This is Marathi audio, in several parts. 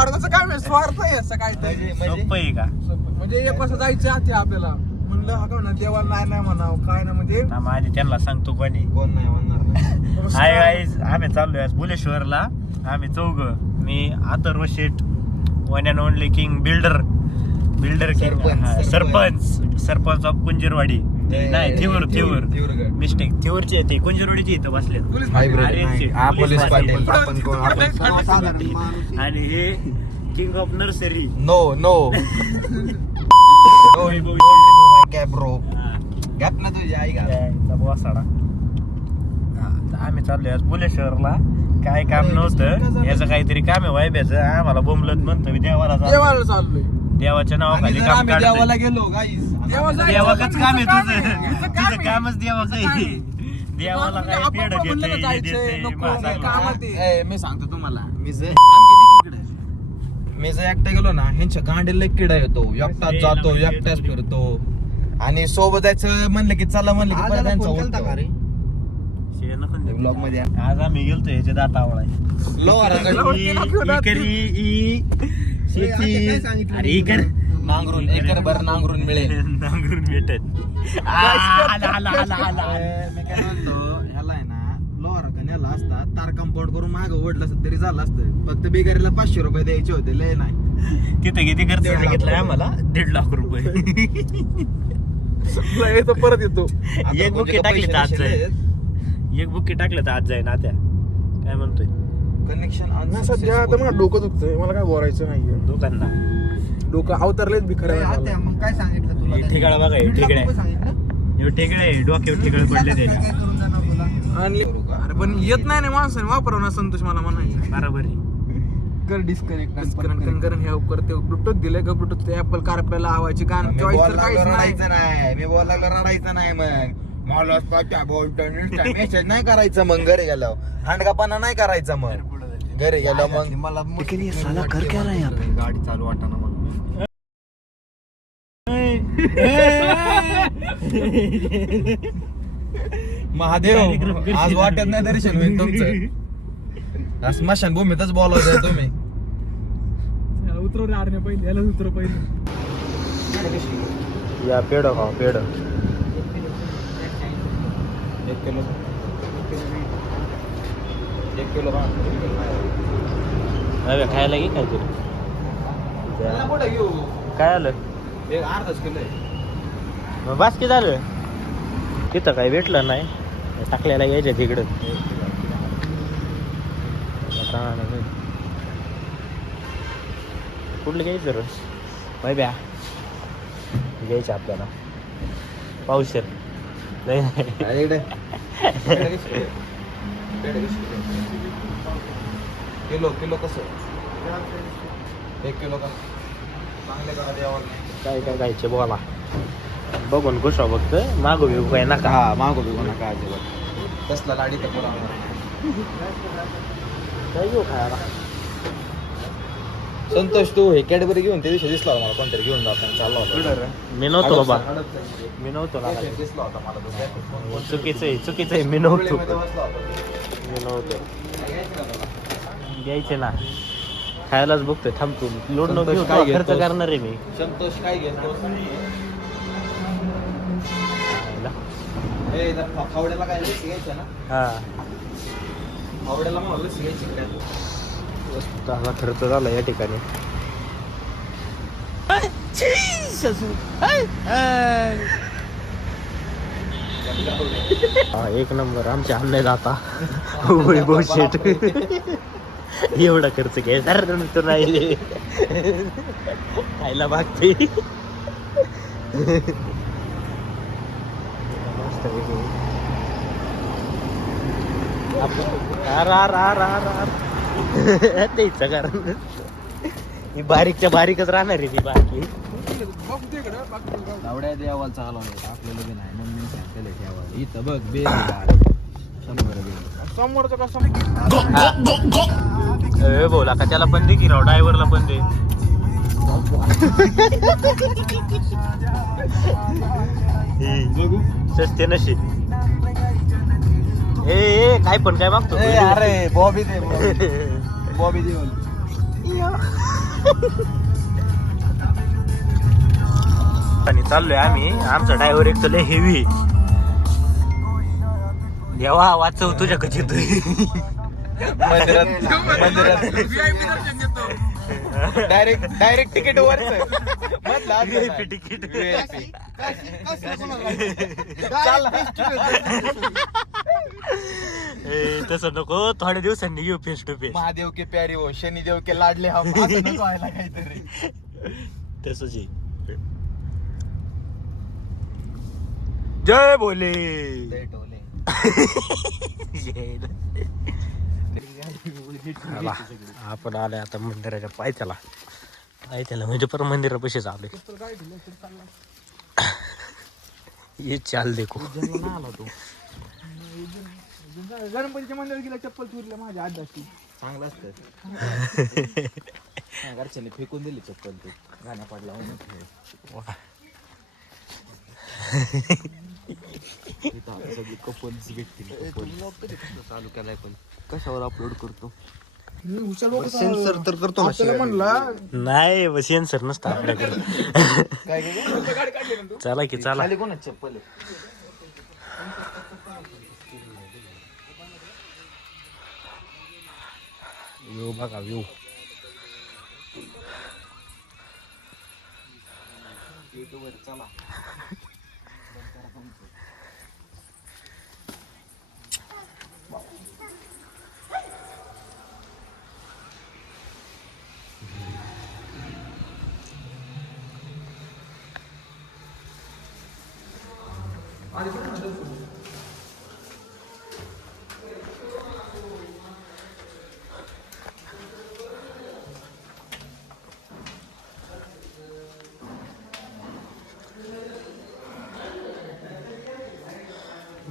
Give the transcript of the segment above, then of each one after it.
मार्गाचं काय नाही, स्वार्थ आहे असं काय तरी. सोपं आहे का? म्हणजे एक वाजता जायचं आधी आपल्याला, म्हणलं हा का ना देवाला नाही म्हणावं काय ना, म्हणजे आधी त्यांना सांगतो कोणी कोण नाही म्हणणार. हाय गाईज, आम्ही चाललोय आज बुलेश्वरला. आम्ही चौघ, मी Atharva Sheth, one and only king builder king, sarpanch of Kunjirwadi. नाही थिवर मिस्टेक, थिवरची आहे ते, कुंजीरवाडीची इथं बसले. आणि हे king of nursery. No bro gap ना तुझी आई वासाडा. आम्ही चाललोय आज बुलेश्वरला. काय काम नव्हतं, याचं काहीतरी काम आहे वायब्याचं. आम्हाला बोंबलत म्हणतो मी देवाला चाललोय. देवाच्या नावाखाली काम देवाला गेलो गाईस. देवाकच काम आहे तुझं कामच देवाचं आहे. देवाला काय पेड घेते. मी सांगतो तुम्हाला, मी जर एकटा गेलो ना, ह्यांच्या गांडीला किडा येतो, एकटाच जातो, एकटाच फिरतो. आणि सोबत जायचं म्हणलं की चला म्हणलं की परत त्यांचा उठतो. ब्लॉग मध्ये आज आम्ही गेलतो ह्याचे दात आवळा नांगरून एकरभर नांगरून मिळेल. नांगरून भेटत. मी काय म्हणतो, ह्याला आहे ना लोहारा कन्याला असता तार कंपाऊंड करून माग ओढलं असत तरी झालं असतं. फक्त बिगारीला 500 रुपये द्यायचे होते, लय नाही. तिथे किती खर्च सांगितलाय आम्हाला? 1.5 लाख रुपये. परत येतो. एक बुके टाकली तर आज जाईल, एक बुके टाकलं तर आज जाईल. आता काय म्हणतोय, कनेक्शन सध्या आता मला डोकं दुखतंय, मला काय बोलायचं नाहीये. दोघांना डोकं अवतरलेच बिखर. मग काय सांगितलं तुला? ठिकाणा बघा, हे ठिकाणे डोक्यावर ठिकाण पडले त्याच्या. आणि अरे पण येत नाही ना माणसाने वापरव ना, संतोष मला म्हणायचं. बरोबर आहे. कर डिस्कनेक्ट कारण हे करते ब्लूटूथ दिले का, ब्लूटूथ ऍपल कारप्लेला लावायची गाणं चॉईस तर काहीच नाही. मी बोलायला रडायचं नाही. मग मला मेसेज नाही करायचं. मग घरी गेलो हांडगापाना नाही करायचं. मग घरी गेलो मग मला गाडी चालू वाटाना मला. महादेव आज वाटत नाही दर्शन होईल तुमचं. स्मशानभूमीतच बोलावतोय तुम्ही. उतरव रे आरणे पहिले, याला उतरव पहिले. या पेड खाओ, पेड 1 किलो 1 किलो खायला घे काहीतरी. घेऊ काय आलं? एक अर्धाच किलो आहे. मग बास की झालं. तिथं काही भेटलं नाही, टाकल्याला यायच्या तिकडं. कुठलं घ्यायचं रस माहिती ब्या घ्यायचं आपल्याला पावशेर. किलो कसं 1 किलो का चांगले करा द्यावं. काय खायचे बोला, बघून खुश हो. फक्त मागू बिगू काय नका. हा मागो बिगो नका अजिबात. तसला लाडी तर काय घेऊ खायला. संतोष तू हे कॅडबरी घेऊन त्या दिवशी दिसला होता मला, कोणतरी घेऊन जाताना चालला होता. मी नव्हतो बाबा, मी नव्हतो ना. दिसला होता मला. चुकीचं आहे. मी नव्हतो. घ्यायचे ना, खायलाच बघतोय. थांबतो लोड नको घेऊ, काय खर्च करणार आहे मी. संतोष काय घेतो? खावड्याला काय लस घ्यायचं ना? हा, खावड्याला मला लस घ्यायची काय? चांगला खर्च झाला या ठिकाणी. एक नंबर आमच्या अन्नय जाता वैभव शेठ. एवढा खर्च घ्यायचा तो राहिले खायला मागते. द्यायचं कारण ही बारीकच्या बारीकच राहणार आहे. ती बाकी धावड्या देवाला चालवलं आपल्याला बी नाही. मग मी सांगते ठेवा इथं बघ बे 100 समोरचं कसं बोला का त्याला पण दे की राव, ड्रायव्हरला पण दे. सस्ते नशी. ए काय पण काय मागतो. अरे बॉबी दे बॉबी दे. आणि चाललोय आम्ही. आमचा ड्रायव्हर एक तर लय हेवी. देवा वाचव तुझ्या कच येतोय. डायरेक्ट तिकीट वर तिकीट तसं नको, थोड्या दिवसांनी येऊ फेस टू फेस. महादेव के प्यारी हो, शनिदेव के लाडले हा, असं नको व्हायला काहीतरी. तसंच आहे. जय भोले. आला. आपण आले आता मंदिराच्या पायथ्याला. म्हणजे पर मंदिरापाशी आलोय. ये चाल देखो. आला तो गणपतीच्या मंदिरात गेला, चप्पल चुरल्या माझ्या आड्याची. चांगलं असतं. घरच्यांनी फेकून दिली चप्पल, ते गाण्या पडला कपल्स भेटतील. चालू केलाय पण कशावर अपलोड करतो? सेन्सर तर करतो ना. म्हणला नाही सेन्सर नसतं आपल्याकडे. काय चला की चला. खाली कोणाची चप्पल आहे? व्ह्यू बघा व्ह्यू. चला.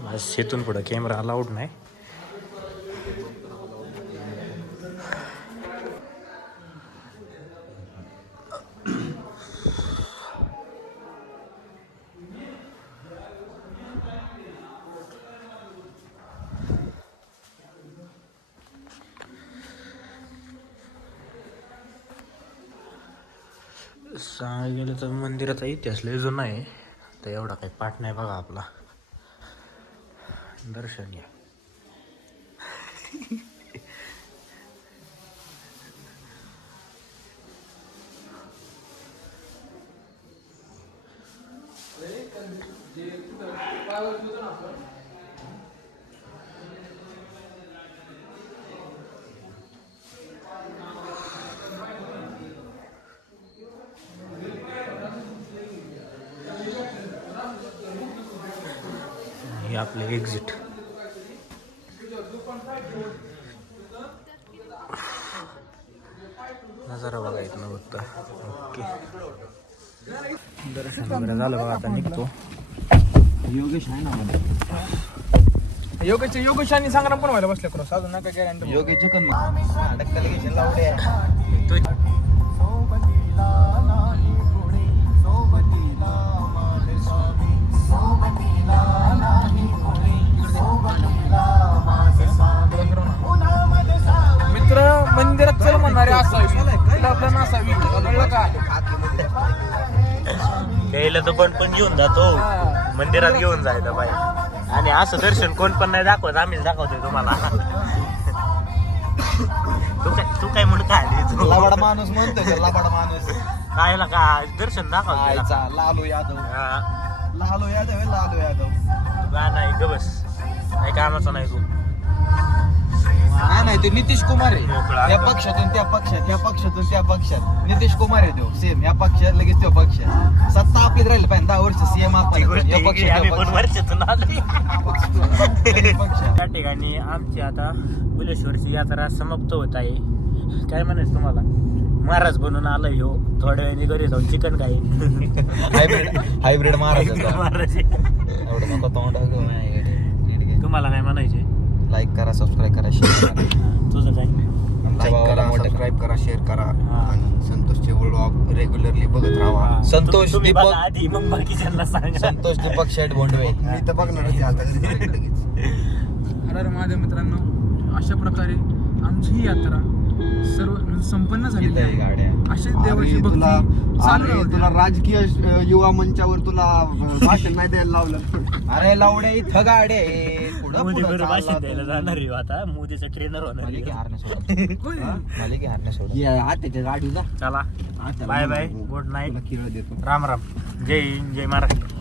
बस इथून पुढं कॅमेरा अलाउड नाही. सांगायला गेलं तर मंदिराचा इतिहास लय जुना आहे, तर एवढा काही पाठ नाही बघा आपला. दर्शन घ्या. हे आपले एक्झिट. नजारा बघा इथनं फक्त. ओके, दर्शन वगैरे झालं बघा. आता निघतो. योगेश आहे ना मध्ये. योगेश आणि संग्राम पण व्हायला बसले क्रॉस. अजून नका गॅरंटी. योगेश जगन अडकल घेशील लावडे. मित्र मंदिरात चल म्हणणारे असावी, आपलं नसावी. कळलं का? यायला तो पण घेऊन जातो मंदिरात, घेऊन जायचं बाई. आणि असं दर्शन कोण पण नाही दाखवत, आम्हीच दाखवतोय तुम्हाला. तू काय म्हणून काय लबाड माणूस म्हणतोय, लबाड माणूस. कायला का दर्शन दाखवतो. लालू यादव. लालू यादव, लालू यादव. नाही ग बस, काही कामाचा नाही तू. नाही ते नितीश कुमार आहे. मोकळा. या पक्षातून त्या पक्षात, या पक्षातून त्या पक्षात. नितीश कुमार आहे तो सेम. या पक्षात लगेच त्या पक्षात. सत्ता आपलीच राहिलं पाहिजे. 10 वर्ष सीएम आपण. या पक्षात आम्ही पण वर्षातून आलो. पक्षात. त्या ठिकाणी आमची आता बुलेश्वरची यात्रा समाप्त होत आहे. काय म्हणायचं तुम्हाला, महाराज बनून आलोय ह्यो. थोड्या वेळाने घरी जाऊन चिकन खाईल. हायब्रिड महाराज. महाराज एवढं नको तोंड. तुम्हाला काय म्हणायचे? लाईक करा, सबस्क्राईब करा, शेअर करा. तुझं काय? सबस्क्राईब करा, शेअर करा. आणि संतोषचे व्लॉग रेग्युलरली बघत राहा. संतोष तुम्ही दीपक, बघा आधी, मग बाकीच्यांना सांगा. संतोष दीपक शेट बोंडवे. मी तर बघणार होते आता. हर हर महादेव. मित्रांनो, अशा प्रकारे आमची ही यात्रा सर्व संपन्न झालेली इथं आहे आहे. गाड्या. अशीच देवाची अरे, तुला भक्ती चालू अरे, राहू द्या. तुला राजकीय युवा मंचावर तुला भाषण नाही द्यायला लावलं. अरे लावड्या इथं गाड्या आहे. पुढं मोदी पुढं बरोबर भाषण चालला द्यायला तू. जाणार आहे आता मोदीचा ट्रेनर होणार मला की आहे. हारण्या सोडा. कोण? मला की हारण्या सोडा. ये आत्याच्या गाडीला चला बाय बाय गुड नाईट तुला खेळ देतो. राम राम जय हिंद जय महाराष्ट्र.